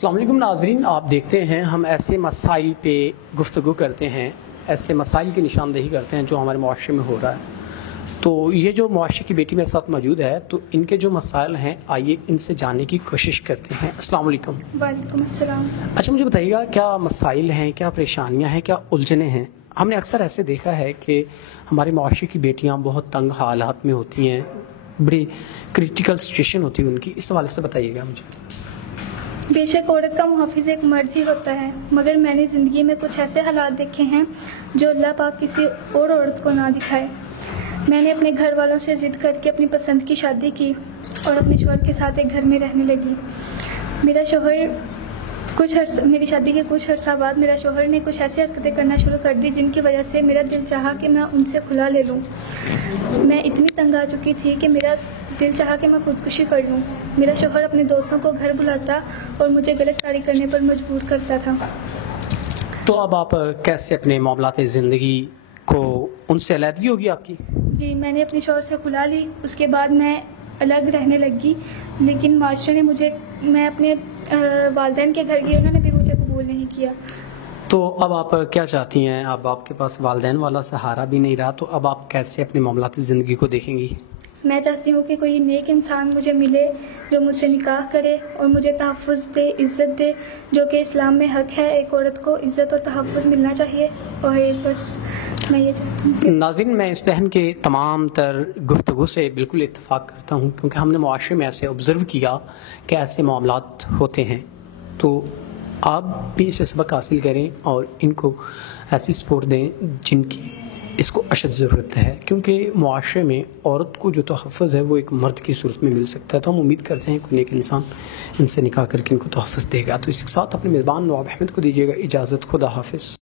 السلام علیکم ناظرین، آپ دیکھتے ہیں ہم ایسے مسائل پہ گفتگو کرتے ہیں، ایسے مسائل کی نشاندہی کرتے ہیں جو ہمارے معاشرے میں ہو رہا ہے۔ تو یہ جو معاشرے کی بیٹی میرے ساتھ موجود ہے، تو ان کے جو مسائل ہیں آئیے ان سے جاننے کی کوشش کرتے ہیں۔ السلام علیکم۔ وعلیکم السلام۔ اچھا، مجھے بتائیے گا کیا مسائل ہیں، کیا پریشانیاں ہیں، کیا الجھنیں ہیں؟ ہم نے اکثر ایسے دیکھا ہے کہ ہمارے معاشرے کی بیٹیاں بہت تنگ حالات میں ہوتی ہیں، بڑی کریٹیکل سچویشن ہوتی ہے ان کی، اس حوالے سے بتائیے گا مجھے۔ بے شک عورت کا محافظ ایک مرد ہی ہوتا ہے، مگر میں نے زندگی میں کچھ ایسے حالات دیکھے ہیں جو اللہ پاک کسی اور عورت کو نہ دکھائے۔ میں نے اپنے گھر والوں سے ضد کر کے اپنی پسند کی شادی کی اور اپنے شوہر کے ساتھ ایک گھر میں رہنے لگی۔ میری شادی کے کچھ عرصہ بعد میرا شوہر نے کچھ ایسی حرکتیں کرنا شروع کر دی جن کی وجہ سے میرا دل چاہا کہ میں ان سے کھلا لے لوں۔ میں اتنی تنگ آ چکی تھی کہ میرا دل چاہا کہ میں خودکشی کر لوں۔ میرا شوہر اپنے دوستوں کو گھر بلاتا اور مجھے غلط کاری کرنے پر مجبور کرتا تھا۔ تو اب آپ کیسے اپنے معاملات زندگی کو ان سے علیحدگی ہوگی آپ کی؟ جی، میں نے اپنے شوہر سے کھلا لی، اس کے بعد میں الگ رہنے لگی، لیکن معاشرے نے میں اپنے والدین کے گھر گئی، انہوں نے بھی مجھے قبول نہیں کیا۔ تو اب آپ کیا چاہتی ہیں؟ اب آپ کے پاس والدین والا سہارا بھی نہیں رہا، تو اب آپ کیسے اپنے معاملات زندگی کو دیکھیں گی؟ میں چاہتی ہوں کہ کوئی نیک انسان مجھے ملے جو مجھ سے نکاح کرے اور مجھے تحفظ دے، عزت دے، جو کہ اسلام میں حق ہے۔ ایک عورت کو عزت اور تحفظ ملنا چاہیے، اور بس میں یہ چاہتی ہوں۔ ناظرین، میں اس بہن کے تمام تر گفتگو سے بالکل اتفاق کرتا ہوں، کیونکہ ہم نے معاشرے میں ایسے آبزرو کیا کہ ایسے معاملات ہوتے ہیں۔ تو آپ بھی اسے سبق حاصل کریں اور ان کو ایسی سپورٹ دیں جن کی اس کو اشد ضرورت ہے، کیونکہ معاشرے میں عورت کو جو تحفظ ہے وہ ایک مرد کی صورت میں مل سکتا ہے۔ تو ہم امید کرتے ہیں کوئی ایک انسان ان سے نکاح کر کے ان کو تحفظ دے گا۔ تو اس کے ساتھ اپنے میزبان نواب احمد کو دیجیے گا اجازت۔ خدا حافظ۔